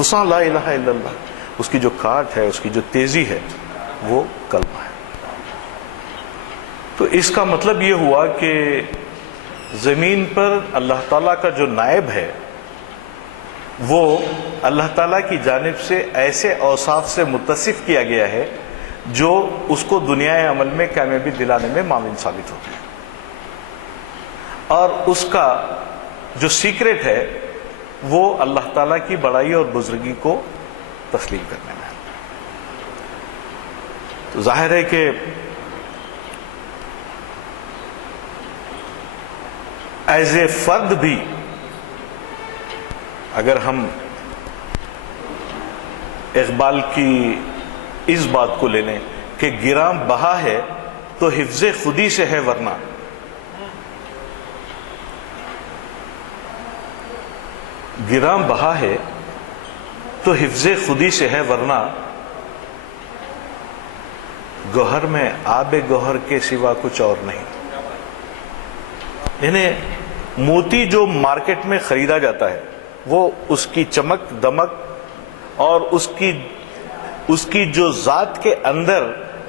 فساں لا الہ الا اللہ، اس کی جو کاٹ ہے، اس کی جو تیزی ہے، وہ کلمہ ہے۔ تو اس کا مطلب یہ ہوا کہ زمین پر اللہ تعالیٰ کا جو نائب ہے وہ اللہ تعالیٰ کی جانب سے ایسے اوصاف سے متصف کیا گیا ہے جو اس کو دنیا عمل میں کامیابی دلانے میں معاون ثابت ہوتے ہیں، اور اس کا جو سیکرٹ ہے وہ اللہ تعالیٰ کی بڑائی اور بزرگی کو تسلیم کرنے میں ہے۔ تو ظاہر ہے کہ ایز اے فرد بھی اگر ہم اقبال کی اس بات کو لے لیں کہ گراں بہا ہے تو حفظ خودی سے ہے ورنہ، گراں بہا ہے تو حفظ خودی سے ہے ورنہ، گوہر میں آب گوہر کے سوا کچھ اور نہیں۔ یعنی موتی جو مارکیٹ میں خریدا جاتا ہے وہ اس کی چمک دمک اور اس کی جو ذات کے اندر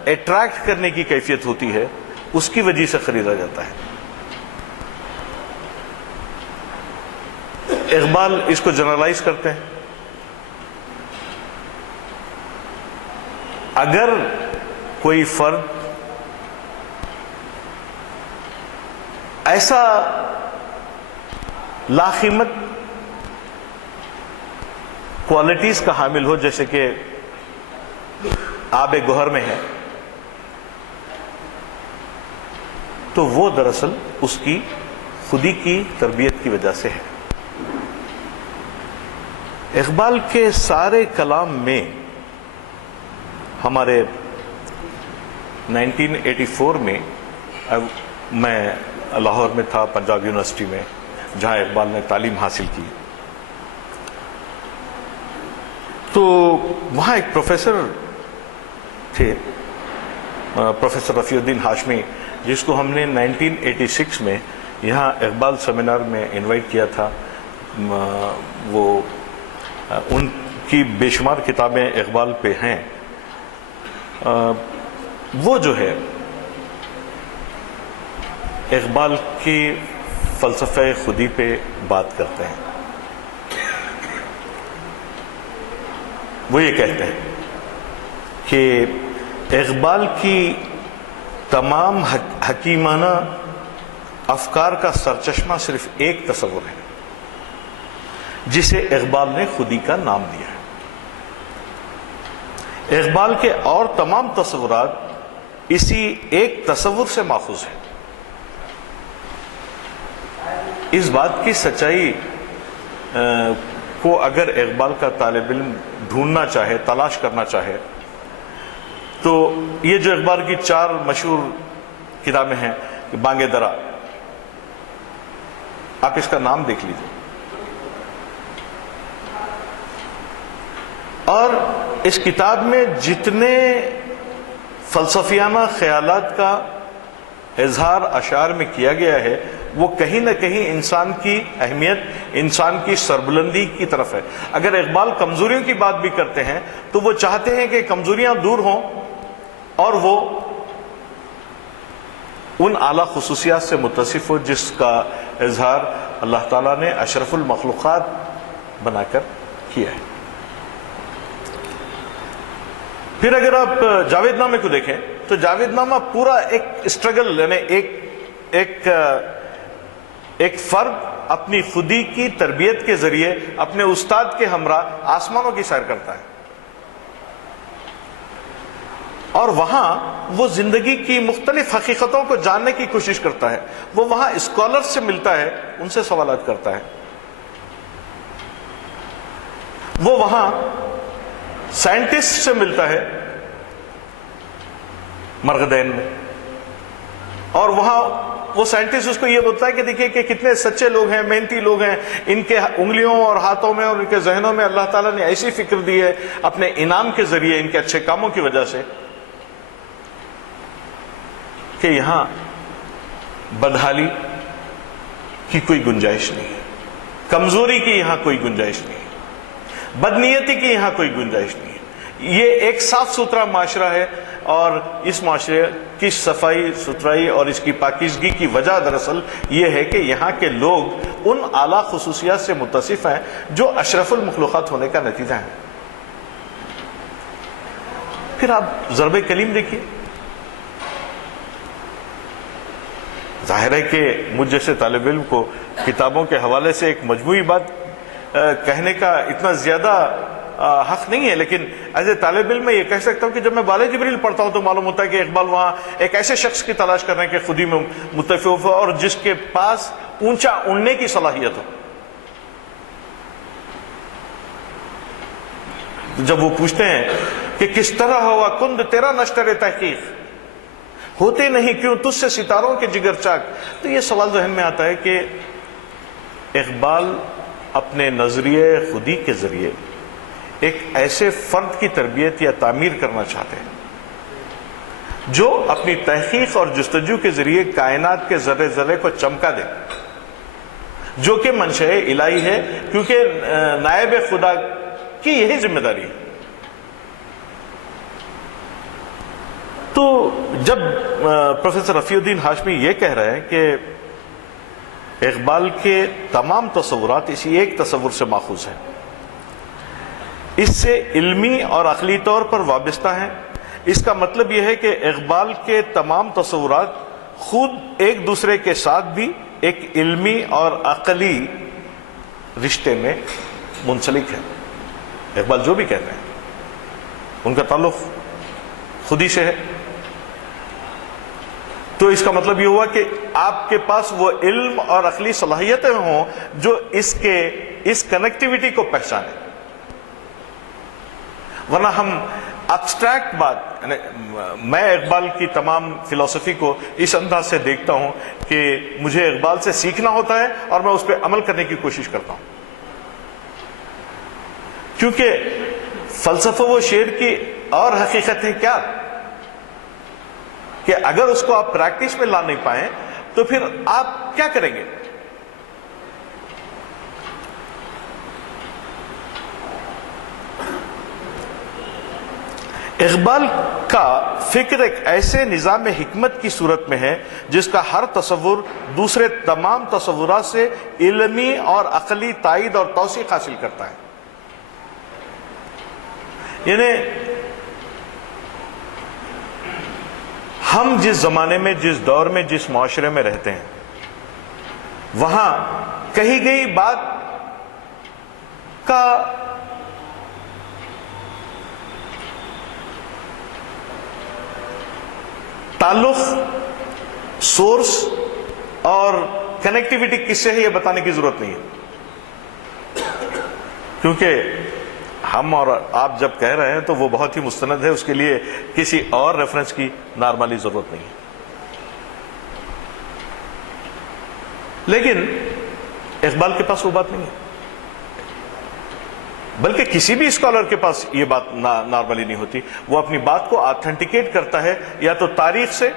اٹریکٹ کرنے کی کیفیت ہوتی ہے اس کی وجہ سے خریدا جاتا ہے۔ اقبال اس کو جنرلائز کرتے ہیں۔ اگر کوئی فرد ایسا لاقیمت کوالٹیز کا حامل ہو جیسے کہ آب گوہر میں ہے، تو وہ دراصل اس کی خودی کی تربیت کی وجہ سے ہے۔ اقبال کے سارے کلام میں ہمارے 1984 میں میں لاہور میں تھا، پنجاب یونیورسٹی میں، جہاں اقبال نے تعلیم حاصل کی، تو وہاں ایک پروفیسر تھے، پروفیسر رفیع الدین ہاشمی، جس کو ہم نے 1986 میں یہاں اقبال سیمینار میں انوائٹ کیا تھا۔ وہ ان کی بے شمار کتابیں اقبال پہ ہیں۔ وہ جو ہے اقبال کی فلسفہ خودی پہ بات کرتے ہیں۔ وہ یہ کہتے ہیں کہ اقبال کی تمام حکیمانہ افکار کا سرچشمہ صرف ایک تصور ہے جسے اقبال نے خودی کا نام دیا ہے۔ اقبال کے اور تمام تصورات اسی ایک تصور سے ماخوذ ہیں۔ اس بات کی سچائی کو اگر اقبال کا طالب علم ڈھونڈنا چاہے، تلاش کرنا چاہے، تو یہ جو اقبال کی 4 مشہور کتابیں ہیں، بانگ درا، آپ اس کا نام دیکھ لیجیے، اور اس کتاب میں جتنے فلسفیانہ خیالات کا اظہار اشعار میں کیا گیا ہے وہ کہیں نہ کہیں انسان کی اہمیت، انسان کی سربلندی کی طرف ہے۔ اگر اقبال کمزوریوں کی بات بھی کرتے ہیں تو وہ چاہتے ہیں کہ کمزوریاں دور ہوں اور وہ ان اعلیٰ خصوصیات سے متصف ہو جس کا اظہار اللہ تعالیٰ نے اشرف المخلوقات بنا کر کیا ہے۔ پھر اگر آپ جاوید نامے کو دیکھیں تو جاوید نامہ پورا ایک اسٹرگل، یعنی ایک فرد اپنی خودی کی تربیت کے ذریعے اپنے استاد کے ہمراہ آسمانوں کی سیر کرتا ہے، اور وہاں وہ زندگی کی مختلف حقیقتوں کو جاننے کی کوشش کرتا ہے۔ وہ وہاں اسکالر سے ملتا ہے، ان سے سوالات کرتا ہے، وہ وہاں سائنٹسٹ سے ملتا ہے مرغدین میں، اور وہاں وہ سائنٹسٹ اس کو یہ بولتا ہے کہ دیکھیے کہ کتنے سچے لوگ ہیں، محنتی لوگ ہیں، ان کے انگلیوں اور ہاتھوں میں اور ان کے ذہنوں میں اللہ تعالیٰ نے ایسی فکر دی ہے اپنے انعام کے ذریعے، ان کے اچھے کاموں کی وجہ سے، کہ یہاں بدحالی کی کوئی گنجائش نہیں ہے، کمزوری کی یہاں کوئی گنجائش نہیں ہے۔ بدنیتی کی یہاں کوئی گنجائش نہیں ہے. یہ ایک صاف ستھرا معاشرہ ہے، اور اس معاشرے کی صفائی ستھرائی اور اس کی پاکیزگی کی وجہ دراصل یہ ہے کہ یہاں کے لوگ ان اعلیٰ خصوصیات سے متصف ہیں جو اشرف المخلوقات ہونے کا نتیجہ ہیں. پھر آپ ضرب کلیم دیکھیے. ظاہر ہے کہ مجھ جیسے طالب علم کو کتابوں کے حوالے سے ایک مجموعی بات کہنے کا اتنا زیادہ حق نہیں ہے، لیکن ایز اے طالب علم میں یہ کہہ سکتا ہوں کہ جب میں بال جبریل پڑھتا ہوں تو معلوم ہوتا ہے کہ اقبال وہاں ایک ایسے شخص کی تلاش کر رہے ہیں کہ خود ہی میں متفق ہو اور جس کے پاس اونچا اڑنے کی صلاحیت ہو. جب وہ پوچھتے ہیں کہ کس طرح ہوا کند تیرا نشتر تحقیق، ہوتے نہیں کیوں تجھ سے ستاروں کے جگر چاک، تو یہ سوال ذہن میں آتا ہے کہ اقبال اپنے نظریے خودی کے ذریعے ایک ایسے فرد کی تربیت یا تعمیر کرنا چاہتے ہیں جو اپنی تحقیق اور جستجو کے ذریعے کائنات کے ذرے ذرے کو چمکا دے، جو کہ منشأ الہی ہے، کیونکہ نائب خدا کی یہی ذمہ داری ہے. تو جب پروفیسر رفیع الدین ہاشمی یہ کہہ رہے ہیں کہ اقبال کے تمام تصورات اسی ایک تصور سے ماخوذ ہیں، اس سے علمی اور عقلی طور پر وابستہ ہیں، اس کا مطلب یہ ہے کہ اقبال کے تمام تصورات خود ایک دوسرے کے ساتھ بھی ایک علمی اور عقلی رشتے میں منسلک ہیں. اقبال جو بھی کہتے ہیں ان کا تعلق خودی سے ہے. تو اس کا مطلب یہ ہوا کہ آپ کے پاس وہ علم اور عقلی صلاحیتیں ہوں جو اس کنیکٹیوٹی کو پہچانیں. ورنہ ہم ابسٹریکٹ بات، میں اقبال کی تمام فلسفی کو اس انداز سے دیکھتا ہوں کہ مجھے اقبال سے سیکھنا ہوتا ہے اور میں اس پہ عمل کرنے کی کوشش کرتا ہوں، کیونکہ فلسفہ و شعر کی اور حقیقت ہے کیا کہ اگر اس کو آپ پریکٹس میں لا نہیں پائیں تو پھر آپ کیا کریں گے؟ اقبال کا فکر ایک ایسے نظام حکمت کی صورت میں ہے جس کا ہر تصور دوسرے تمام تصورات سے علمی اور عقلی تائید اور توثیق حاصل کرتا ہے. یعنی ہم جس زمانے میں، جس دور میں، جس معاشرے میں رہتے ہیں، وہاں کہی گئی بات کا تعلق سورس اور کنیکٹیوٹی کس سے ہے یہ بتانے کی ضرورت نہیں ہے، کیونکہ ہم اور آپ جب کہہ رہے ہیں تو وہ بہت ہی مستند ہے، اس کے لیے کسی اور ریفرنس کی نارملی ضرورت نہیں ہے. لیکن اقبال کے پاس وہ بات نہیں ہے، بلکہ کسی بھی اسکالر کے پاس یہ بات نارملی نہیں ہوتی. وہ اپنی بات کو آتھینٹیکیٹ کرتا ہے یا تو تاریخ سے،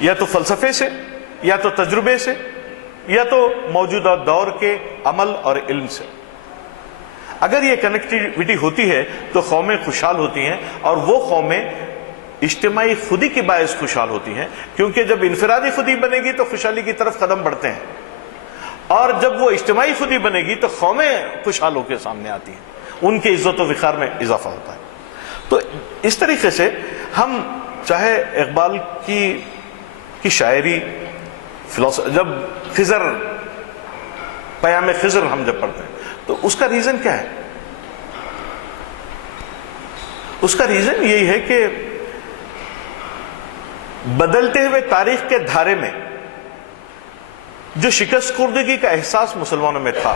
یا تو فلسفے سے، یا تو تجربے سے، یا تو موجودہ دور کے عمل اور علم سے. اگر یہ کنیکٹیوٹی ہوتی ہے تو قومیں خوشحال ہوتی ہیں، اور وہ قومیں اجتماعی خودی کے باعث خوشحال ہوتی ہیں، کیونکہ جب انفرادی خودی بنے گی تو خوشحالی کی طرف قدم بڑھتے ہیں، اور جب وہ اجتماعی خودی بنے گی تو قومیں خوشحال ہو کے سامنے آتی ہیں، ان کی عزت و وقار میں اضافہ ہوتا ہے. تو اس طریقے سے ہم چاہے اقبال کی شاعری، جب خضر، پیام خضر ہم جب پڑھتے ہیں تو اس کا ریزن کیا ہے؟ اس کا ریزن یہی ہے کہ بدلتے ہوئے تاریخ کے دھارے میں جو شکست خوردگی کا احساس مسلمانوں میں تھا،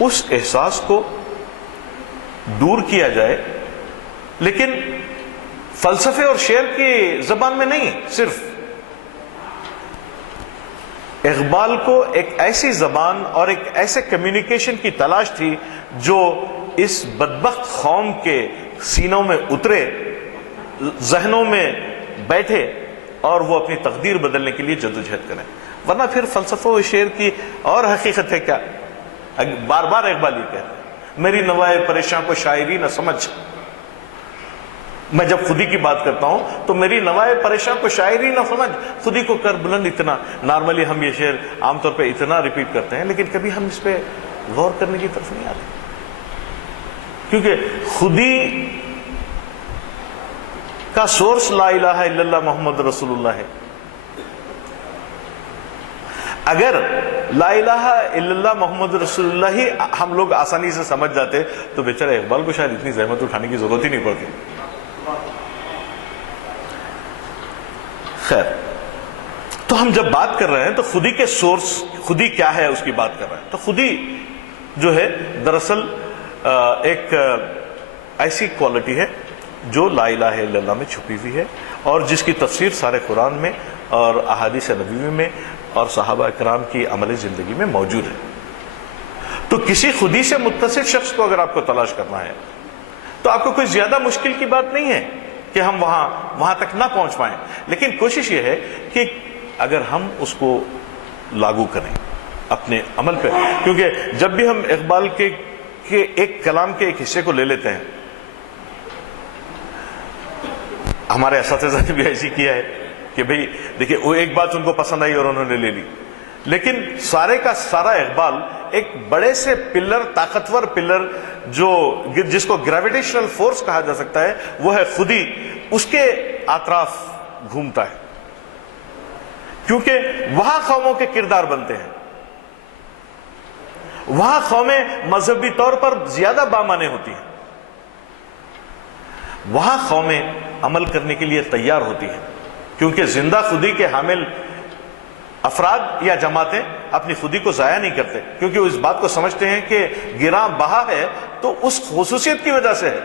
اس احساس کو دور کیا جائے، لیکن فلسفے اور شعر کی زبان میں نہیں. صرف اقبال کو ایک ایسی زبان اور ایک ایسے کمیونیکیشن کی تلاش تھی جو اس بدبخت قوم کے سینوں میں اترے، ذہنوں میں بیٹھے، اور وہ اپنی تقدیر بدلنے کے لیے جدوجہد کریں. ورنہ پھر فلسفہ و شعر کی اور حقیقت ہے کیا بار بار اقبال یہ کہتے ہیں، میری نوائے پریشاں کو شاعری نہ سمجھ. میں جب خودی کی بات کرتا ہوں تو میری نوائے پریشاں کو شاعری نہ سمجھ، خودی کو کر بلند اتنا. نارملی ہم یہ شعر عام طور پہ اتنا ریپیٹ کرتے ہیں، لیکن کبھی ہم اس پہ غور کرنے کی طرف نہیں آتے، کیونکہ خودی کا سورس لا الہ الا اللہ محمد رسول اللہ ہے. اگر لا الہ الا اللہ محمد رسول اللہ ہی ہم لوگ آسانی سے سمجھ جاتے تو بیچارہ اقبال کو شاید اتنی زحمت اٹھانے کی ضرورت ہی نہیں پڑتی. خیر، تو ہم جب بات کر رہے ہیں تو خودی کے سورس، خودی کیا ہے اس کی بات کر رہے ہیں. تو خودی جو ہے دراصل ایک ایسی کوالٹی ہے جو لا الہ الا اللہ میں چھپی ہوئی ہے، اور جس کی تفسیر سارے قرآن میں اور احادیث نبوی میں اور صحابہ کرام کی عملی زندگی میں موجود ہے. تو کسی خودی سے متصف شخص کو اگر آپ کو تلاش کرنا ہے تو آپ کو کوئی زیادہ مشکل کی بات نہیں ہے کہ ہم وہاں تک نہ پہنچ پائیں، لیکن کوشش یہ ہے کہ اگر ہم اس کو لاگو کریں اپنے عمل پہ. کیونکہ جب بھی ہم اقبال کے ایک کلام کے ایک حصے کو لے لیتے ہیں، ہمارے اساتذہ نے بھی ایسی کیا ہے کہ بھئی دیکھیں وہ ایک بات ان کو پسند آئی اور انہوں نے لے لی، لیکن سارے کا سارا اقبال ایک بڑے سے پلر، طاقتور پلر جس کو گریویٹیشنل فورس کہا جا سکتا ہے، وہ ہے خودی، اس کے اطراف گھومتا ہے، کیونکہ وہاں قوموں کے کردار بنتے ہیں، وہاں قومیں مذہبی طور پر زیادہ بامانے ہوتی ہیں، وہاں قومیں عمل کرنے کے لیے تیار ہوتی ہیں، کیونکہ زندہ خودی کے حامل افراد یا جماعتیں اپنی خودی کو ضائع نہیں کرتے، کیونکہ وہ اس بات کو سمجھتے ہیں کہ گراں بہا ہے تو اس خصوصیت کی وجہ سے ہے.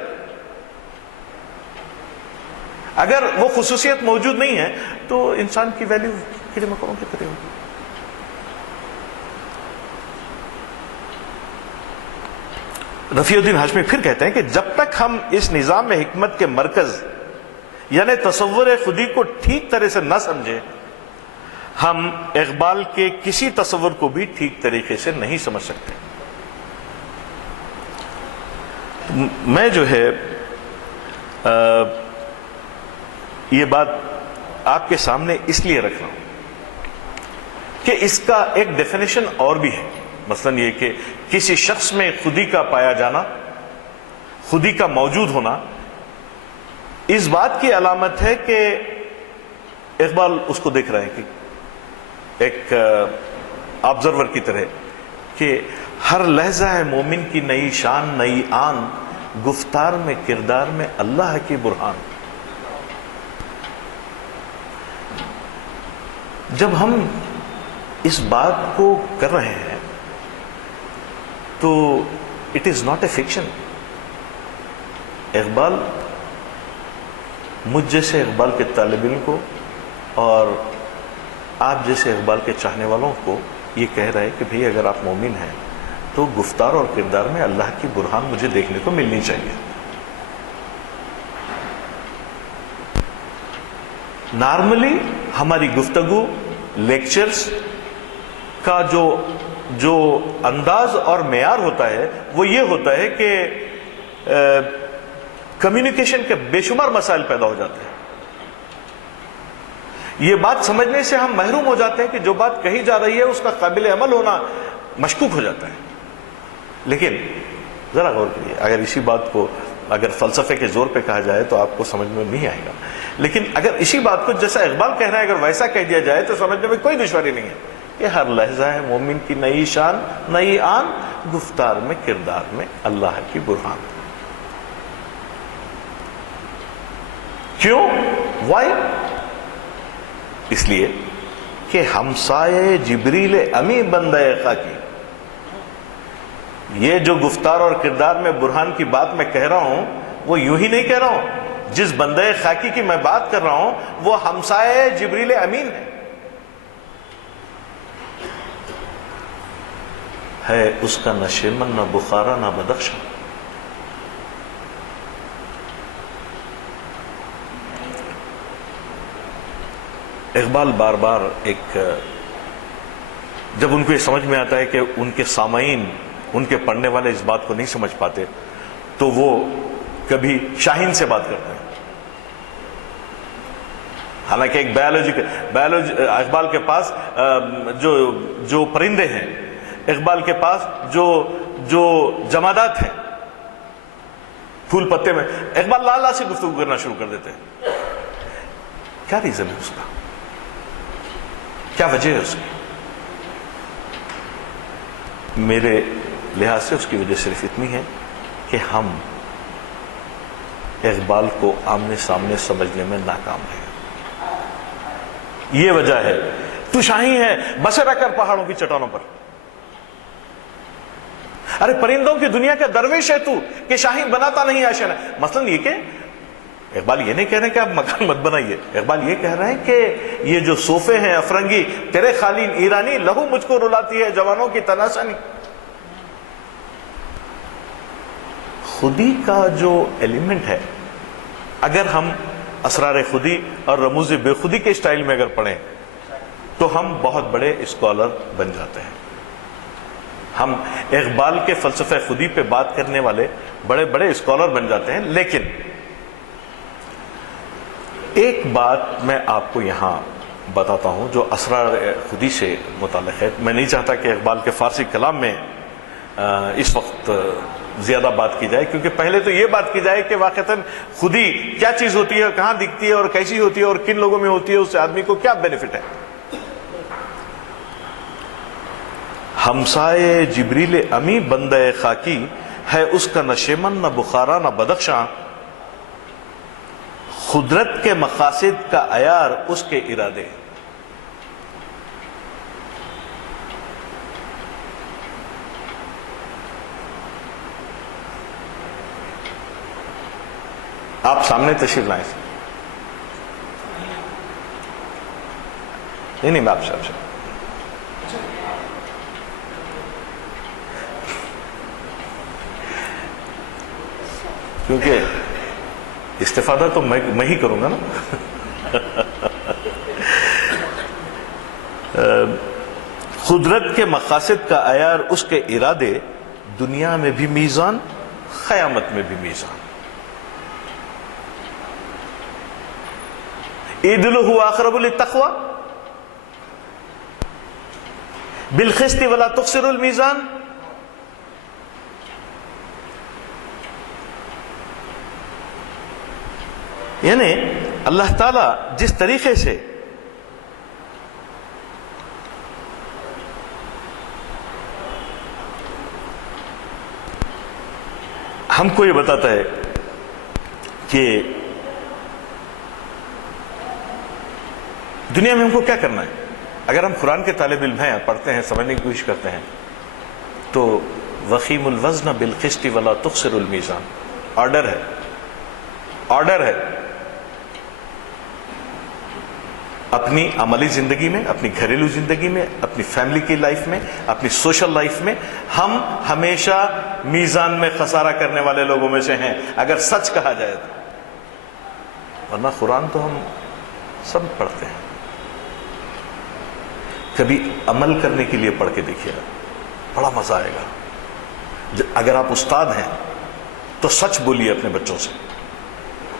اگر وہ خصوصیت موجود نہیں ہے تو انسان کی ویلیو کیڑے مکوڑوں کی طرح ہوگی. رفیع الدین ہاشمی پھر کہتے ہیں کہ جب تک ہم اس نظام حکمت کے مرکز یعنی تصور خودی کو ٹھیک طرح سے نہ سمجھیں، ہم اقبال کے کسی تصور کو بھی ٹھیک طریقے سے نہیں سمجھ سکتے. میں جو ہے یہ بات آپ کے سامنے اس لیے رکھ رہا ہوں کہ اس کا ایک ڈیفینیشن اور بھی ہے. مثلا یہ کہ کسی شخص میں خودی کا پایا جانا، خودی کا موجود ہونا، اس بات کی علامت ہے کہ اقبال اس کو دیکھ رہے ہیں کہ ایک آبزرور کی طرح کہ ہر لحظہ ہے مومن کی نئی شان نئی آن، گفتار میں کردار میں اللہ کی برہان. جب ہم اس بات کو کر رہے ہیں تو it is not a fiction. Iqbal مجھ جیسے اقبال کے طالب علم کو اور آپ جیسے اقبال کے چاہنے والوں کو یہ کہہ رہے کہ بھئی اگر آپ مومن ہیں تو گفتار اور کردار میں اللہ کی برہان مجھے دیکھنے کو ملنی چاہیے. نارملی ہماری گفتگو، لیکچرز کا جو انداز اور معیار ہوتا ہے وہ یہ ہوتا ہے کہ کمیونیکیشن کے بے شمار مسائل پیدا ہو جاتے ہیں. یہ بات سمجھنے سے ہم محروم ہو جاتے ہیں کہ جو بات کہی جا رہی ہے اس کا قابل عمل ہونا مشکوک ہو جاتا ہے. لیکن ذرا غور کریے، اگر اسی بات کو اگر فلسفے کے زور پہ کہا جائے تو آپ کو سمجھ میں نہیں آئے گا، لیکن اگر اسی بات کو جیسا اقبال کہہ رہا ہے اگر ویسا کہہ دیا جائے تو سمجھنے میں کوئی دشواری نہیں ہے کہ ہر لحظہ ہے مومن کی نئی شان نئی آن، گفتار میں کردار میں اللہ کی برہان. کیوں؟ وائی؟ اس لیے کہ ہمسائے جبریل امی بندہ خاکی. یہ جو گفتار اور کردار میں برہان کی بات میں کہہ رہا ہوں وہ یوں ہی نہیں کہہ رہا ہوں. جس بندہ خاکی کی میں بات کر رہا ہوں وہ ہمسائے جبریل امین ہے اس کا نہ شیمن نہ بخارا نہ بدخشاں. اقبال بار بار جب ان کو یہ سمجھ میں آتا ہے کہ ان کے سامعین ان کے پڑھنے والے اس بات کو نہیں سمجھ پاتے تو وہ کبھی شاہین سے بات کرتے ہیں، حالانکہ ایک بایولوجی اقبال کے پاس جو پرندے ہیں، اقبال کے پاس جو جمادات ہیں پھول پتے میں، اقبال لا لا سے گفتگو کرنا شروع کر دیتے ہیں. کیا ریزن ہے اس کا؟ کیا وجہ ہے اس کی؟ میرے لحاظ سے اس کی وجہ صرف اتنی ہے کہ ہم اقبال کو آمنے سامنے سمجھنے میں ناکام ہیں. یہ وجہ ہے. تو شاہی ہے بسیرا کر پہاڑوں کی چٹانوں پر. ارے پرندوں کی دنیا کا درویش ہے تو کہ شاہین بناتا نہیں آشنا. مثلا یہ کہ اقبال یہ نہیں کہہ رہے کہ آپ مکان مت بنائیے، اقبال یہ کہہ رہے ہیں کہ یہ جو صوفے ہیں افرنگی، تیرے خالین ایرانی، لہو مجھ کو رلاتی ہے جوانوں کی تناسنی. خودی کا جو ایلیمنٹ ہے، اگر ہم اسرار خودی اور رموز بے خودی کے اسٹائل میں اگر پڑھیں تو ہم بہت بڑے اسکالر بن جاتے ہیں. ہم اقبال کے فلسفہ خودی پہ بات کرنے والے بڑے بڑے اسکالر بن جاتے ہیں. لیکن ایک بات میں آپ کو یہاں بتاتا ہوں جو اسرار خودی سے متعلق ہے. میں نہیں چاہتا کہ اقبال کے فارسی کلام میں اس وقت زیادہ بات کی جائے، کیونکہ پہلے تو یہ بات کی جائے کہ واقعتاً خودی کیا چیز ہوتی ہے، کہاں دکھتی ہے اور کیسی ہوتی ہے اور کن لوگوں میں ہوتی ہے، اس سے آدمی کو کیا بینیفٹ ہے. ہمسائے جبریل امی بندہ خاکی ہے اس کا نہ شیمن نہ بخارا نہ بدخشاں، قدرت کے مقاصد کا عیار اس کے ارادے. آپ سامنے تشریف لائیں. نہیں میں آپ سے کیونکہ استفادہ تو میں ہی کروں گا نا. قدرت کے مقاصد کا عیار اس کے ارادے، دنیا میں بھی میزان قیامت میں بھی میزان. اعدلوا اقرب للتقوى بالقسط ولا تخسروا الميزان. یعنی اللہ تعالیٰ جس طریقے سے ہم کو یہ بتاتا ہے کہ دنیا میں ہم کو کیا کرنا ہے. اگر ہم قرآن کے طالب علم ہیں، پڑھتے ہیں، سمجھنے کی کوشش کرتے ہیں، تو وخیم الوزن بالقسط ولا تخسر المیزان آرڈر ہے. اپنی عملی زندگی میں، اپنی گھریلو زندگی میں، اپنی فیملی کی لائف میں، اپنی سوشل لائف میں ہم ہمیشہ میزان میں خسارہ کرنے والے لوگوں میں سے ہیں اگر سچ کہا جائے تو. ورنہ قرآن تو ہم سب پڑھتے ہیں. کبھی عمل کرنے کے لیے پڑھ کے دیکھیے گا، بڑا مزہ آئے گا. اگر آپ استاد ہیں تو سچ بولیے اپنے بچوں سے.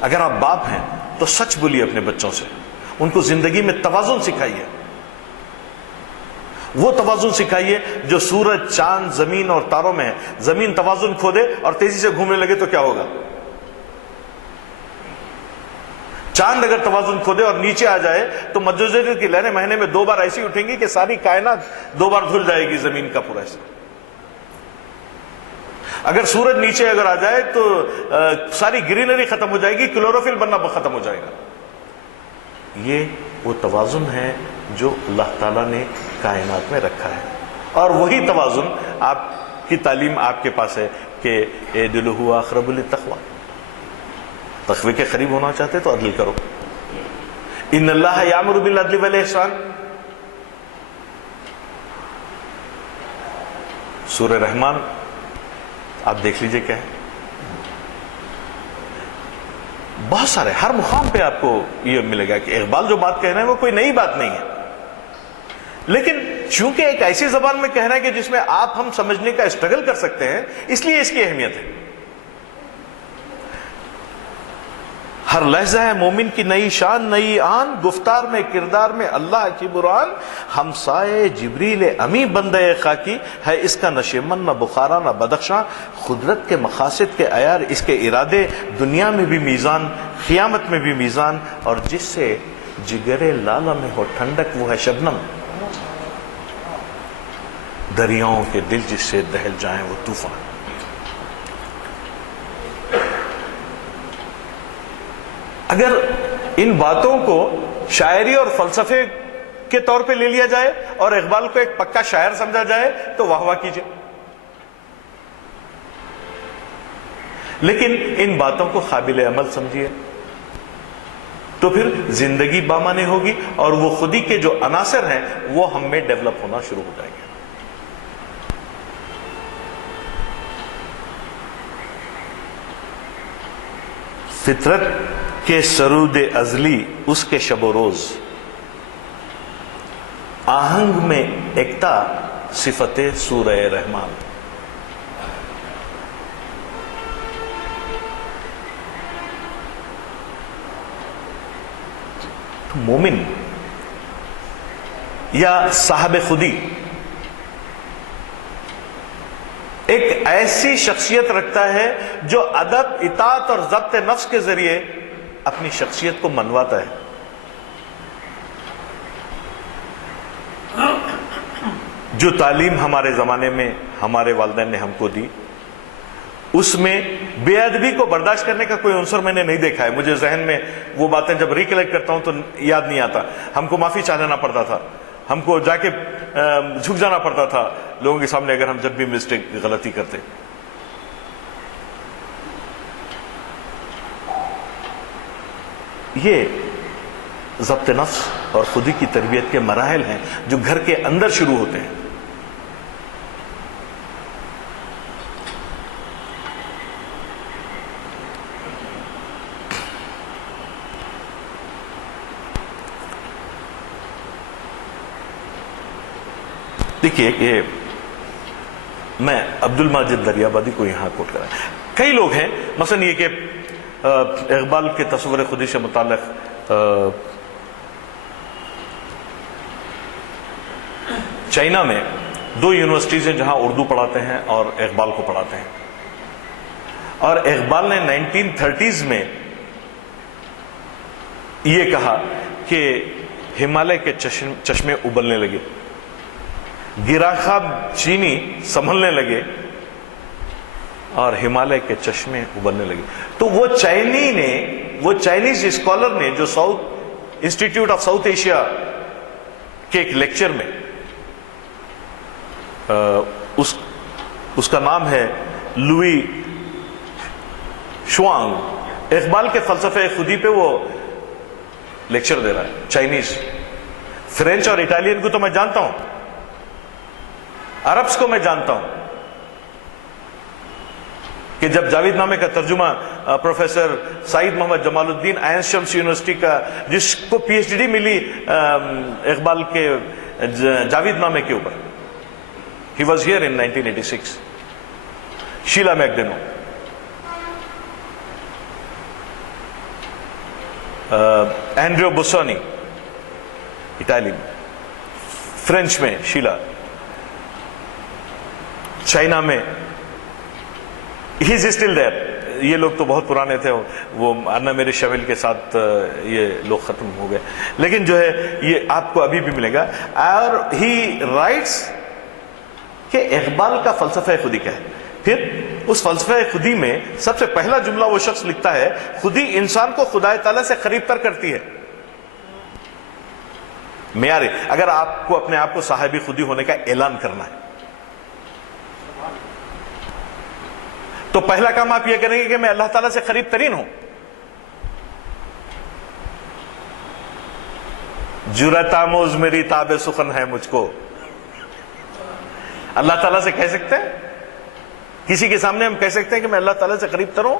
اگر آپ باپ ہیں تو سچ بولیے اپنے بچوں سے. ان کو زندگی میں توازن سکھائیے. وہ توازن سکھائیے جو سورج، چاند، زمین اور تاروں میں ہے. زمین توازن کھو دے اور تیزی سے گھومنے لگے تو کیا ہوگا؟ چاند اگر توازن کھو دے اور نیچے آ جائے تو مجوزہ کی لہریں مہینے میں 2 بار ایسی اٹھیں گی کہ ساری کائنات 2 بار دھل جائے گی زمین کا پورا حصہ. اگر سورج نیچے اگر آ جائے تو ساری گرینری ختم ہو جائے گی، کلوروفل بننا ختم ہو جائے گا. یہ وہ توازن ہے جو اللہ تعالیٰ نے کائنات میں رکھا ہے. اور وہی توازن آپ کی تعلیم آپ کے پاس ہے کہ اعدلوا اقرب للتقوى. تقوی کے قریب ہونا چاہتے تو عدل کرو. ان اللہ یامر بالعدل والاحسان. سورہ رحمان آپ دیکھ لیجئے کیا ہے. بہت سارے ہر مقام پہ آپ کو یہ ملے گا کہ اقبال جو بات کہہ رہے ہیں وہ کوئی نئی بات نہیں ہے. لیکن چونکہ ایک ایسی زبان میں کہنا ہے کہ جس میں آپ ہم سمجھنے کا اسٹرگل کر سکتے ہیں، اس لیے اس کی اہمیت ہے۔ ہر لحظہ ہے مومن کی نئی شان نئی آن، گفتار میں کردار میں اللہ کی برہان، ہمسائے جبریل امی بندہ خاکی ہے، اس کا نشیمن نہ بخارا نہ بدخشاں، قدرت کے مقاصد کے عیار اس کے ارادے، دنیا میں بھی میزان قیامت میں بھی میزان، اور جس سے جگرے لالہ میں ہو ٹھنڈک وہ ہے شبنم، دریاؤں کے دل جس سے دہل جائیں وہ طوفان۔ اگر ان باتوں کو شاعری اور فلسفے کے طور پہ لے لیا جائے اور اقبال کو ایک پکا شاعر سمجھا جائے تو واہ واہ کیجئے، لیکن ان باتوں کو قابل عمل سمجھیے تو پھر زندگی بامعنی ہوگی، اور وہ خودی کے جو عناصر ہیں وہ ہم میں ڈیولپ ہونا شروع ہو جائیں گے۔ فطرت کے سرود ازلی اس کے شب و روز، آہنگ میں ایکتا صفت سورہ رحمان۔ مومن یا صاحب خودی ایک ایسی شخصیت رکھتا ہے جو ادب، اطاعت اور ضبط نفس کے ذریعے اپنی شخصیت کو منواتا ہے۔ جو تعلیم ہمارے زمانے میں ہمارے والدین نے ہم کو دی، اس میں بے ادبی کو برداشت کرنے کا کوئی عنصر میں نے نہیں دیکھا ہے۔ مجھے ذہن میں وہ باتیں جب ریکلیکٹ کرتا ہوں تو یاد نہیں آتا۔ ہم کو معافی چاہ لینا پڑتا تھا، ہم کو جا کے جھک جانا پڑتا تھا لوگوں کے سامنے اگر ہم جب بھی مسٹیک غلطی کرتے۔ یہ ضبط نفس اور خودی کی تربیت کے مراحل ہیں جو گھر کے اندر شروع ہوتے ہیں۔ دیکھیے کہ میں عبد الماجد دریابادی کو یہاں کوٹ کرا، کئی لوگ ہیں مثلا یہ کہ اقبال کے تصور خودی سے متعلق چائنا میں 2 یونیورسٹیز ہیں جہاں اردو پڑھاتے ہیں اور اقبال کو پڑھاتے ہیں، اور اقبال نے 1930s میں یہ کہا کہ ہمالیہ کے چشمے ابلنے لگے، گرا خواب چینی سنبھلنے لگے اور ہمالیہ کے چشمے ابلنے لگے۔ تو وہ چائنیز اسکالر نے جو انسٹیٹیوٹ آف ساؤتھ ایشیا کے ایک لیکچر میں اس کا نام ہے لوئی شوانگ، اقبال کے فلسفے خودی پہ وہ لیکچر دے رہا ہے۔ چائنیز، فرینچ اور اٹالین کو تو میں جانتا ہوں، عربس کو میں جانتا ہوں کہ جب جاوید نامے کا ترجمہ پروفیسر سعید محمد جمال الدین عین شمس یونیورسٹی کا، جس کو پی ایچ ڈی ملی اقبال کے جاوید نامے کے اوپر، he was here in 1986، Sheila McDonough, Andrew Bausani Italy میں، فرینچ میں شیلا، چائنا میں ہی از اسٹل دیر۔ یہ لوگ تو بہت پرانے تھے، وہ انا میرے شویل کے ساتھ یہ لوگ ختم ہو گئے، لیکن جو ہے یہ آپ کو ابھی بھی ملے گا۔ اور ہی رائٹس کہ اقبال کا فلسفہ خودی کیا ہے۔ پھر اس فلسفہ خودی میں سب سے پہلا جملہ وہ شخص لکھتا ہے، خودی انسان کو خدا تعالیٰ سے قریب تر کرتی ہے۔ معیار، اگر آپ کو اپنے آپ کو صاحب خودی ہونے کا اعلان کرنا ہے تو پہلا کام آپ یہ کریں گے کہ میں اللہ تعالیٰ سے قریب ترین ہوں۔ جرأت آموز میری تاب سخن ہے مجھ کو، اللہ تعالیٰ سے کہہ سکتے ہیں، کسی کے سامنے ہم کہہ سکتے ہیں کہ میں اللہ تعالیٰ سے قریب تر ہوں؟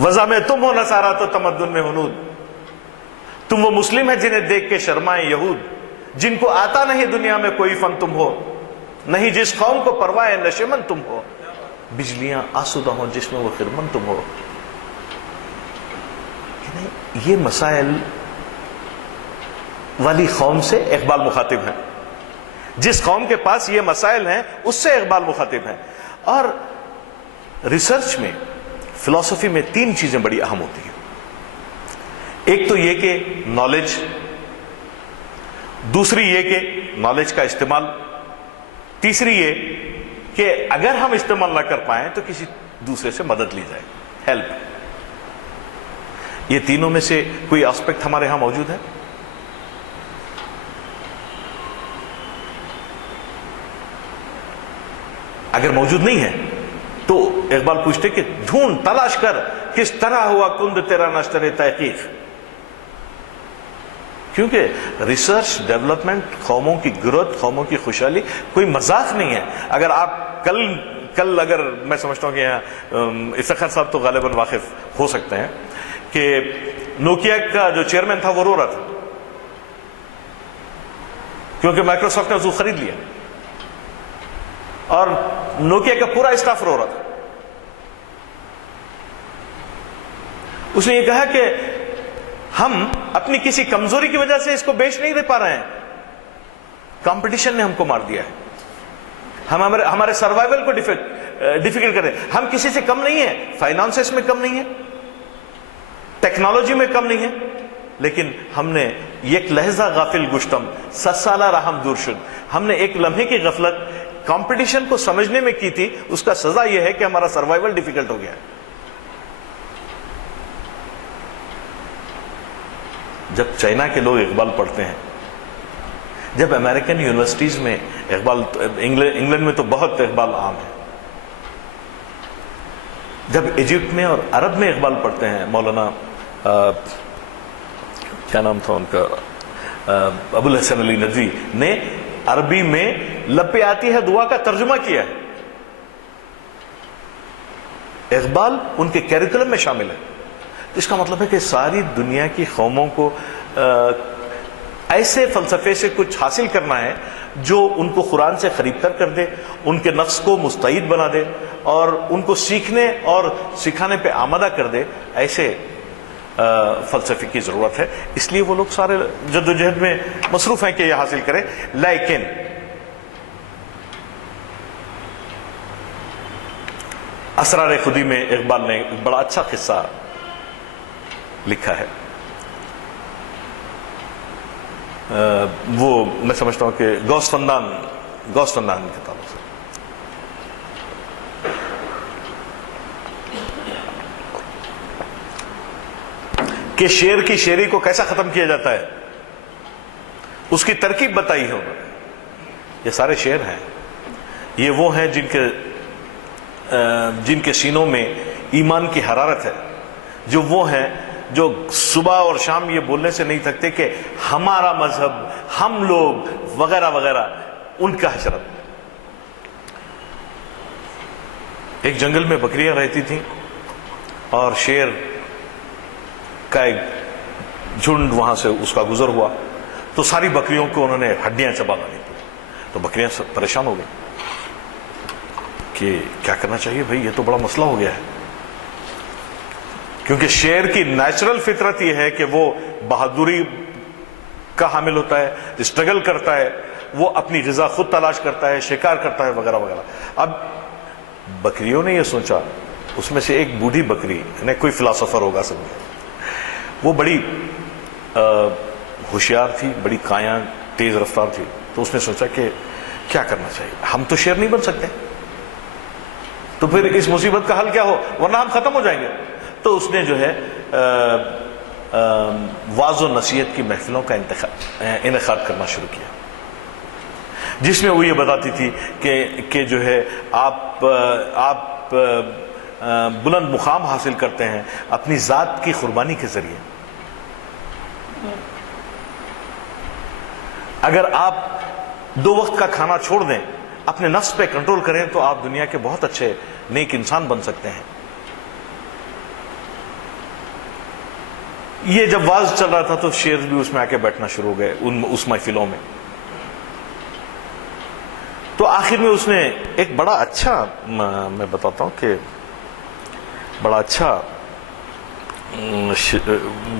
وضع میں تم ہو نصارا تو تمدن میں ہنود، تم وہ مسلم ہے جنہیں دیکھ کے شرمائیں یہود، جن کو آتا نہیں دنیا میں کوئی فن تم ہو، نہیں جس قوم کو پرواہ نشیمن تم ہو، بجلیاں آسودہ ہوں جس میں وہ خرمن تم ہو۔ یہ مسائل والی قوم سے اقبال مخاطب ہیں، جس قوم کے پاس یہ مسائل ہیں اس سے اقبال مخاطب ہیں۔ اور ریسرچ میں، فلسفی میں 3 چیزیں بڑی اہم ہوتی ہیں۔ ایک تو یہ کہ نالج، دوسری یہ کہ نالج کا استعمال، تیسری یہ کہ اگر ہم استعمال نہ کر پائیں تو کسی دوسرے سے مدد لی جائے، ہیلپ۔ یہ تینوں میں سے کوئی اسپیکٹ ہمارے ہاں موجود ہے؟ اگر موجود نہیں ہے تو اقبال پوچھتے کہ ڈھونڈ تلاش کر کس طرح ہوا کند تیرا نشتر تحقیق۔ کیونکہ ریسرچ ڈیولپمنٹ، قوموں کی گروتھ، قوموں کی خوشحالی کوئی مذاق نہیں ہے۔ اگر آپ کل اگر میں سمجھتا ہوں کہ یہاں افتخار صاحب تو غالباً واقف ہو سکتے ہیں کہ نوکیا کا جو چیئرمین تھا وہ رو رہا تھا کیونکہ مائکروسافٹ نے اس کو خرید لیا، اور نوکیا کا پورا اسٹاف رو رہا تھا۔ اس نے یہ کہا کہ ہم اپنی کسی کمزوری کی وجہ سے اس کو بیچ نہیں دے پا رہے ہیں، کمپٹیشن نے ہم کو مار دیا ہے، ہم ہمارے سروائیول کو ڈیفیکلٹ کر رہے ہیں۔ ہم کسی سے کم نہیں ہیں، فائنانسز میں کم نہیں ہیں، ٹیکنالوجی میں کم نہیں ہیں، لیکن ہم نے ایک لحظہ غافل گشتم 100 سالہ رحم دور شد، ہم نے ایک لمحے کی غفلت کمپٹیشن کو سمجھنے میں کی تھی، اس کا سزا یہ ہے کہ ہمارا سروائیول ڈیفیکلٹ ہو گیا ہے۔ جب چائنا کے لوگ اقبال پڑھتے ہیں، جب امریکن یونیورسٹیز میں اقبال، انگلینڈ میں تو بہت اقبال عام ہے، جب ایجپٹ میں اور عرب میں اقبال پڑھتے ہیں، مولانا کیا نام تھا ان کا، ابو الحسن علی ندوی نے عربی میں لب پہ آتی ہے دعا کا ترجمہ کیا ہے، اقبال ان کے کیریکولم میں شامل ہے۔ اس کا مطلب ہے کہ ساری دنیا کی قوموں کو ایسے فلسفے سے کچھ حاصل کرنا ہے جو ان کو قرآن سے قریب تر کر دے، ان کے نفس کو مستعد بنا دے اور ان کو سیکھنے اور سکھانے پہ آمادہ کر دے، ایسے فلسفے کی ضرورت ہے۔ اس لیے وہ لوگ سارے جدوجہد میں مصروف ہیں کہ یہ حاصل کریں۔ لیکن اسرار خودی میں اقبال نے ایک بڑا اچھا قصہ لکھا ہے، وہ میں سمجھتا ہوں کہ غوث فندان کے تعلق سے۔ کہ شعر کی شاعری کو کیسا ختم کیا جاتا ہے، اس کی ترکیب بتائی ہوگا۔ یہ سارے شعر ہیں، یہ وہ ہیں جن کے سینوں میں ایمان کی حرارت ہے، جو وہ ہیں جو صبح اور شام یہ بولنے سے نہیں تھکتے کہ ہمارا مذہب، ہم لوگ وغیرہ وغیرہ، ان کا حشرت۔ ایک جنگل میں بکریاں رہتی تھیں اور شیر کا ایک جھنڈ وہاں سے اس کا گزر ہوا، تو ساری بکریوں کو انہوں نے ہڈیاں چبا ڈالی، تو بکریاں پریشان ہو گئی کہ کیا کرنا چاہیے بھائی، یہ تو بڑا مسئلہ ہو گیا ہے۔ کیونکہ شیر کی نیچرل فطرت یہ ہے کہ وہ بہادری کا حامل ہوتا ہے، اسٹرگل کرتا ہے، وہ اپنی غذا خود تلاش کرتا ہے، شکار کرتا ہے وغیرہ وغیرہ۔ اب بکریوں نے یہ سوچا، اس میں سے ایک بوڑھی بکری نے، کوئی فلاسفر ہوگا سمجھے، وہ بڑی ہوشیار تھی، بڑی کایاں تیز رفتار تھی، تو اس نے سوچا کہ کیا کرنا چاہیے، ہم تو شیر نہیں بن سکتے، تو پھر اس مصیبت کا حل کیا ہو، ورنہ ہم ختم ہو جائیں گے۔ تو اس نے جو ہے واعظ و نصیحت کی محفلوں کا انعقاد کرنا شروع کیا، جس میں وہ یہ بتاتی تھی کہ جو ہے آپ بلند مقام حاصل کرتے ہیں اپنی ذات کی قربانی کے ذریعے۔ اگر آپ 2 وقت کا کھانا چھوڑ دیں، اپنے نفس پہ کنٹرول کریں، تو آپ دنیا کے بہت اچھے نیک انسان بن سکتے ہیں۔ یہ جب واز چل رہا تھا تو شیر بھی اس میں آ کے بیٹھنا شروع ہو گئے اس محفلوں میں۔ تو آخر میں اس نے ایک بڑا اچھا، میں بتاتا ہوں کہ بڑا اچھا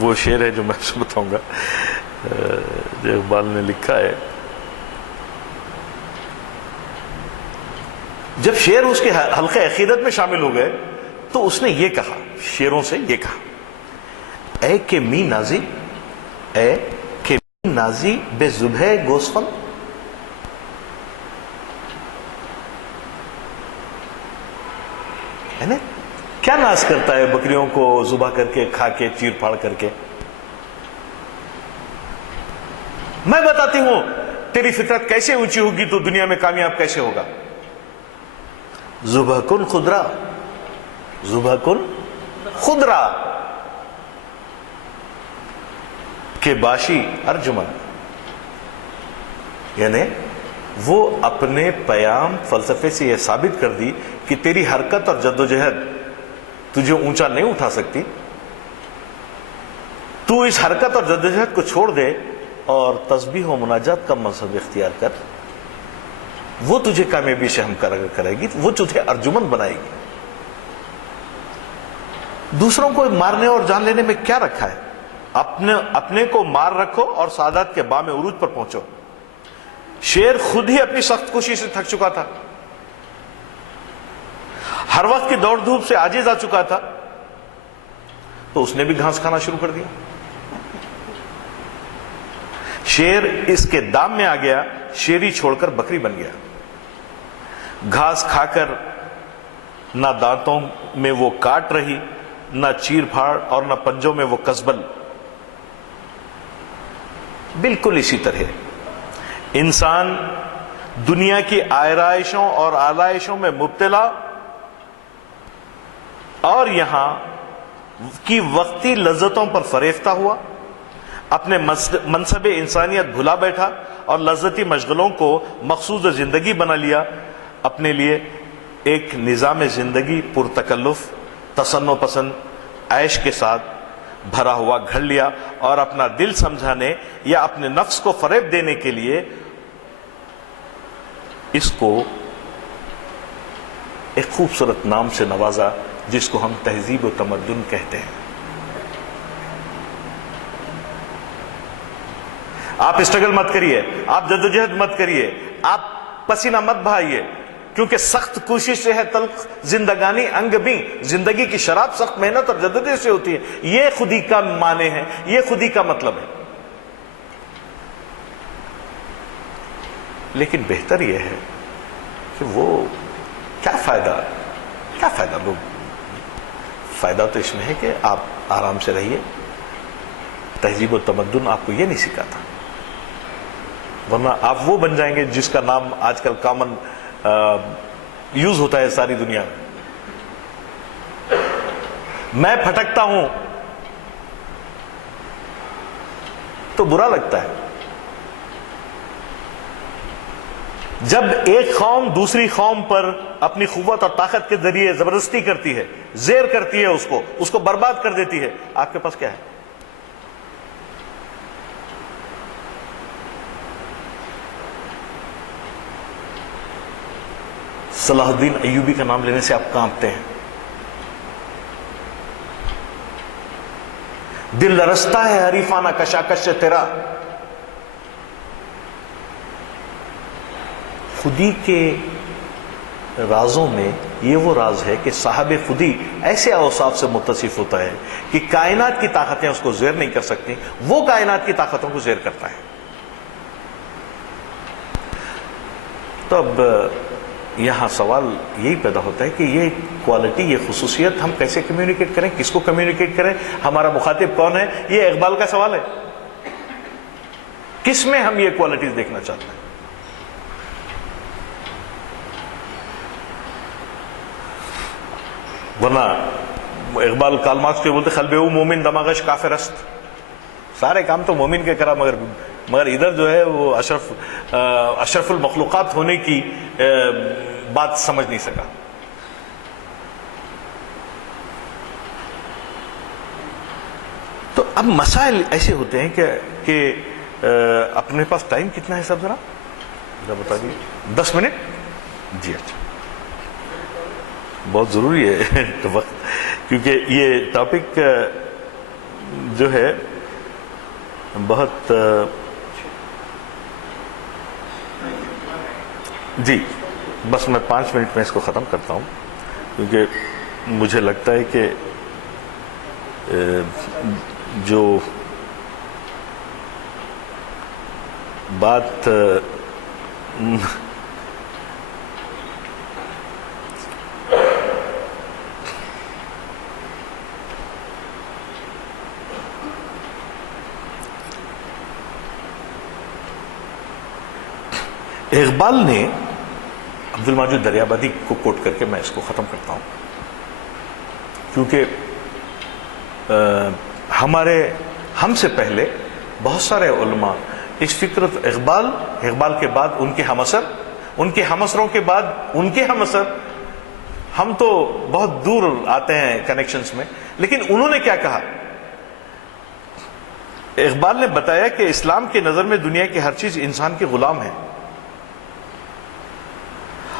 وہ شعر ہے جو میں سے بتاؤں گا، جو اقبال نے لکھا ہے. جب شعر اس کے حلقہ عقیدت میں شامل ہو گئے تو اس نے یہ کہا، شعروں سے یہ کہا: اے کہ می نازی، اے کہ می نازی بے ذبح گوسفند. ہے نا، کیا ناز کرتا ہے بکریوں کو ذبح کر کے، کھا کے، چیر پھاڑ کر کے. میں بتاتی ہوں تیری فطرت کیسے اونچی ہوگی تو دنیا میں کامیاب کیسے ہوگا. ذبح کن خضرا، ذبح کن خضرا کے باشی ارجمن. یعنی وہ اپنے پیام فلسفے سے یہ ثابت کر دی کہ تیری حرکت اور جدوجہد تجھے اونچا نہیں اٹھا سکتی. تو اس حرکت اور جدوجہد کو چھوڑ دے اور تسبیح و مناجات کا مذہب اختیار کر، وہ تجھے کامیابی سے ہم کرے گی، وہ تجھے ارجمن بنائے گی. دوسروں کو مارنے اور جان لینے میں کیا رکھا ہے؟ اپنے کو مار رکھو اور سعادت کے بام عروج پر پہنچو. شیر خود ہی اپنی سخت کوشی سے تھک چکا تھا، ہر وقت کی دوڑ دھوپ سے عاجز آ چکا تھا، تو اس نے بھی گھاس کھانا شروع کر دیا. شیر اس کے دام میں آ گیا، شیری چھوڑ کر بکری بن گیا. گھاس کھا کر نہ دانتوں میں وہ کاٹ رہی، نہ چیر پھاڑ، اور نہ پنجوں میں وہ کسبل. بالکل اسی طرح انسان دنیا کی آرائشوں اور آلائشوں میں مبتلا اور یہاں کی وقتی لذتوں پر فریفتہ ہوا، اپنے منصب انسانیت بھلا بیٹھا اور لذتی مشغلوں کو مقصود زندگی بنا لیا. اپنے لیے ایک نظام زندگی پرتکلف، تصنع پسند، عیش کے ساتھ بھرا ہوا گھڑ لیا، اور اپنا دل سمجھانے یا اپنے نفس کو فریب دینے کے لیے اس کو ایک خوبصورت نام سے نوازا جس کو ہم تہذیب و تمدن کہتے ہیں. آپ اسٹرگل مت کریے، آپ جدوجہد مت کریے، آپ پسینہ مت بہائیے، کیونکہ سخت کوشش سے ہے تلخ زندگانی انگ بھی. زندگی کی شراب سخت محنت اور جدوجہد سے ہوتی ہے. یہ خودی کا معنی ہے، یہ خودی کا مطلب ہے. لیکن بہتر یہ ہے کہ وہ کیا فائدہ لوگ. فائدہ تو اس میں ہے کہ آپ آرام سے رہیے. تہذیب و تمدن آپ کو یہ نہیں سکھاتا، ورنہ آپ وہ بن جائیں گے جس کا نام آج کل کامن یوز ہوتا ہے ساری دنیا میں. میں پھٹکتا ہوں تو برا لگتا ہے. جب ایک قوم دوسری قوم پر اپنی قوت اور طاقت کے ذریعے زبردستی کرتی ہے، زیر کرتی ہے، اس کو برباد کر دیتی ہے، آپ کے پاس کیا ہے؟ صلاح الدین ایوبی کا نام لینے سے آپ کانپتے ہیں. دل لرزتا ہے حریفانہ کشاکش سے تیرا. خودی کے رازوں میں یہ وہ راز ہے کہ صاحب خودی ایسے اوصاف سے متصف ہوتا ہے کہ کائنات کی طاقتیں اس کو زیر نہیں کر سکتی، وہ کائنات کی طاقتوں کو زیر کرتا ہے. تو اب یہاں سوال یہی پیدا ہوتا ہے کہ یہ کوالٹی، یہ خصوصیت ہم کیسے کمیونیکیٹ کریں، کس کو کمیونیکیٹ کریں، ہمارا مخاطب کون ہے؟ یہ اقبال کا سوال ہے. کس میں ہم یہ کوالٹیز دیکھنا چاہتے ہیں؟ ورنہ اقبال کارل مارکس کے بولتے قلب او مومن دماغش کافر است. سارے کام تو مومن کے کرا، مگر ادھر جو ہے وہ اشرف المخلوقات ہونے کی بات سمجھ نہیں سکا. تو اب مسائل ایسے ہوتے ہیں کہ اپنے پاس ٹائم کتنا ہے؟ سب ذرا بتا دیجیے. 10 منٹ. جی اچھا، بہت ضروری ہے وقت، کیونکہ یہ ٹاپک جو ہے بہت جی بس میں 5 منٹ میں اس کو ختم کرتا ہوں، کیونکہ مجھے لگتا ہے کہ جو بات اقبال نے عبد الماجد دریابادی کو کوٹ کر کے میں اس کو ختم کرتا ہوں، کیونکہ ہم سے پہلے بہت سارے علماء اس فکرت اقبال کے بعد ان کے ہم اثروں کے بعد ان کے ہم اثر، ہم تو بہت دور آتے ہیں کنیکشنز میں، لیکن انہوں نے کیا کہا؟ اقبال نے بتایا کہ اسلام کی نظر میں دنیا کی ہر چیز انسان کے غلام ہے،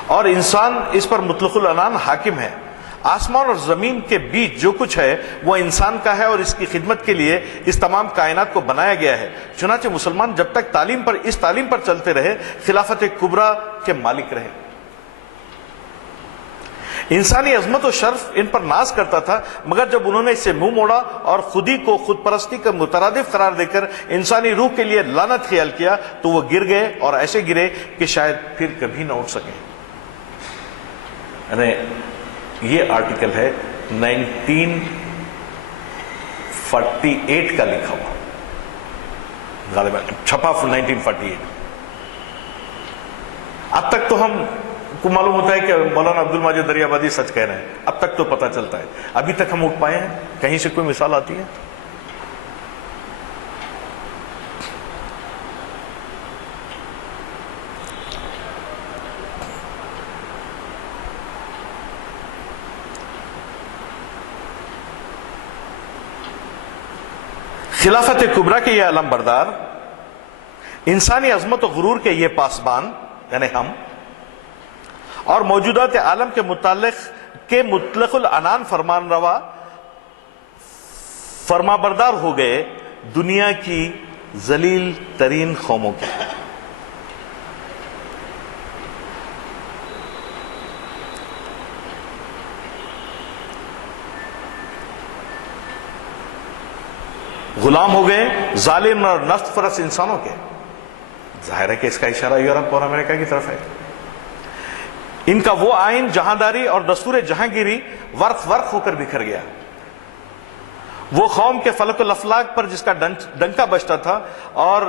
اور انسان اس پر مطلق العنان حاکم ہے، آسمان اور زمین کے بیچ جو کچھ ہے وہ انسان کا ہے اور اس کی خدمت کے لیے اس تمام کائنات کو بنایا گیا ہے، چنانچہ مسلمان جب تک اس تعلیم پر چلتے رہے خلافت کبریٰ کے مالک رہے۔ انسانی عظمت و شرف ان پر ناز کرتا تھا، مگر جب انہوں نے اس سے منہ موڑا اور خودی کو خود پرستی کا مترادف قرار دے کر انسانی روح کے لیے لعنت خیال کیا تو وہ گر گئے، اور ایسے گرے کہ شاید پھر کبھی نہ اٹھ سکیں۔ یہ آرٹیکل ہے 1948 کا لکھا ہوا، غالباً چھپا 1948۔ اب تک تو ہم کو معلوم ہوتا ہے کہ مولانا عبد الماجد دریابادی سچ کہہ رہے ہیں، اب تک تو پتہ چلتا ہے، ابھی تک ہم اٹھ پائے ہیں؟ کہیں سے کوئی مثال آتی ہے؟ خلافت کبریٰ کے یہ علم بردار، انسانی عظمت و غرور کے یہ پاسبان یعنی ہم، اور موجودات عالم کے مطلق العنان فرمان روا فرما بردار ہو گئے دنیا کی ذلیل ترین قوموں کے۔ غلام ہو گئے ظالم اور نفس پرست انسانوں کے۔ ظاہر ہے کہ اس کا اشارہ یورپ اور امریکہ کی طرف ہے۔ ان کا وہ آئین جہانداری اور دستور جہانگیری ورق ہو کر بکھر گیا۔ وہ قوم کے فلک الافلاک پر جس کا ڈنکا بجتا تھا اور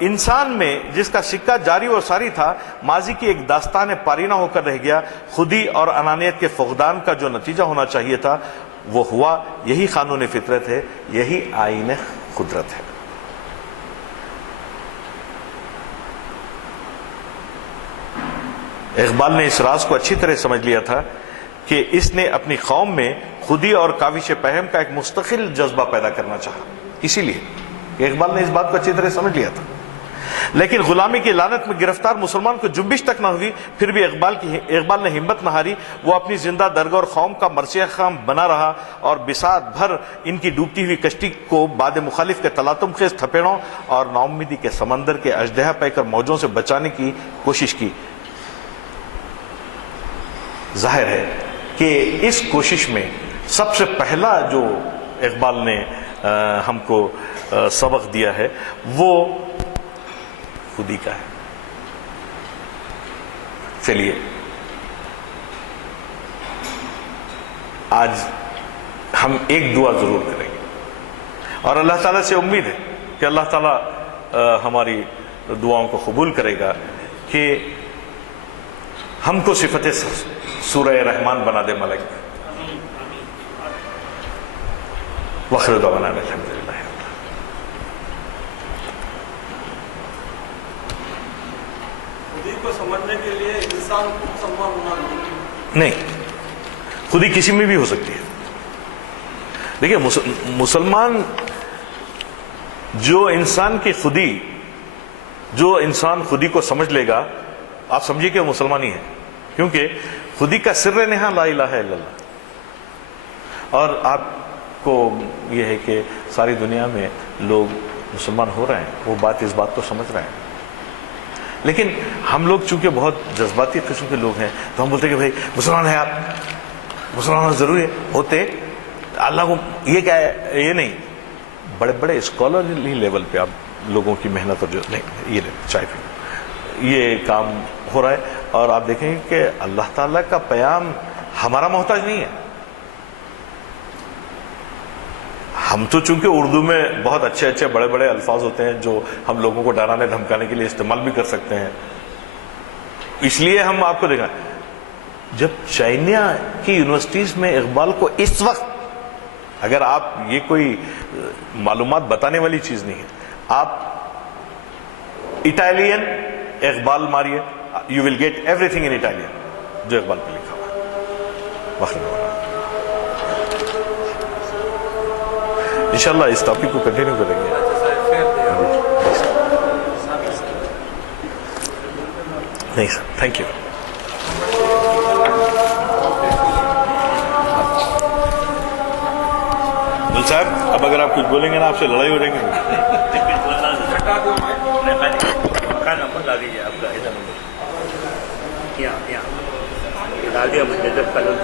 انسان میں جس کا سکہ جاری و ساری تھا، ماضی کی ایک داستان پارینہ ہو کر رہ گیا۔ خودی اور انانیت کے فقدان کا جو نتیجہ ہونا چاہیے تھا وہ ہوا۔ یہی قانون فطرت ہے، یہی آئین قدرت ہے۔ اقبال نے اس راز کو اچھی طرح سمجھ لیا تھا کہ اس نے اپنی قوم میں خودی اور کاوش پہم کا ایک مستقل جذبہ پیدا کرنا چاہا، اسی لیے اقبال نے اس بات کو اچھی طرح سمجھ لیا تھا۔ لیکن غلامی کی لعنت میں گرفتار مسلمان کو جنبش تک نہ ہوئی، پھر بھی اقبال نے ہمت نہ ہاری۔ وہ اپنی زندہ درگاہ اور قوم کا مرثیہ خام بنا رہا اور بساط بھر ان کی ڈوبتی ہوئی کشتی کو بعد مخالف کے تلاطم خیز تھپیڑوں اور ناامیدی کے سمندر کے اژدہا پہ کر موجوں سے بچانے کی کوشش کی۔ ظاہر ہے کہ اس کوشش میں سب سے پہلا جو اقبال نے ہم کو سبق دیا ہے وہ خودی کا ہے۔ چلیے آج ہم ایک دعا ضرور کریں گے، اور اللہ تعالیٰ سے امید ہے کہ اللہ تعالیٰ ہماری دعاؤں کو قبول کرے گا کہ ہم کو صفت سورہ رحمان بنا دے ملک۔ وآخر دعوانا الحمدللہ۔ خودی کو سمجھنے کے لیے انسان کو مسلمان ہونا نہیں، خودی کسی میں بھی ہو سکتی ہے۔ دیکھیے مسلمان جو انسان خودی کو سمجھ لے گا آپ سمجھیے کہ وہ مسلمان ہی ہے، کیونکہ خودی کا سر نہا لا الہ الا اللہ. اور آپ کو یہ ہے کہ ساری دنیا میں لوگ مسلمان ہو رہے ہیں، وہ بات اس بات کو سمجھ رہے ہیں. لیکن ہم لوگ چونکہ بہت جذباتی قسم کے لوگ ہیں تو ہم بولتے ہیں کہ بھائی مسلمان ہیں آپ، مسلمان ہونا ضروری ہے، ہوتے اللہ کو یہ کیا ہے، یہ نہیں. بڑے بڑے اسکالرلی لیول پہ آپ لوگوں کی محنت اور جو نہیں، یہ چائے پی، یہ کام ہو رہا ہے. اور آپ دیکھیں گے کہ اللہ تعالیٰ کا پیام ہمارا محتاج نہیں ہے. ہم تو چونکہ اردو میں بہت اچھے اچھے بڑے بڑے الفاظ ہوتے ہیں جو ہم لوگوں کو ڈرانے دھمکانے کے لیے استعمال بھی کر سکتے ہیں، اس لیے ہم آپ کو دیکھا. جب چائنا کی یونیورسٹیز میں اقبال کو اس وقت، اگر آپ یہ کوئی معلومات بتانے والی چیز نہیں ہے، آپ اٹالین اقبال ماریے، you will get everything in Italian جو اقبال پہ لکھا ہوا ہے. وقت انشاءاللہ اس ٹاپک کو کنٹینیو کریں گے. نہیں سر، تھینک یو. مل صاحب اب اگر آپ کچھ بولیں گے نا آپ سے لڑائی ہو جائیں گے. نمبر لا دیجیے آپ کا، ایسا نمبر یہاں ڈال دیا مجھے جب کل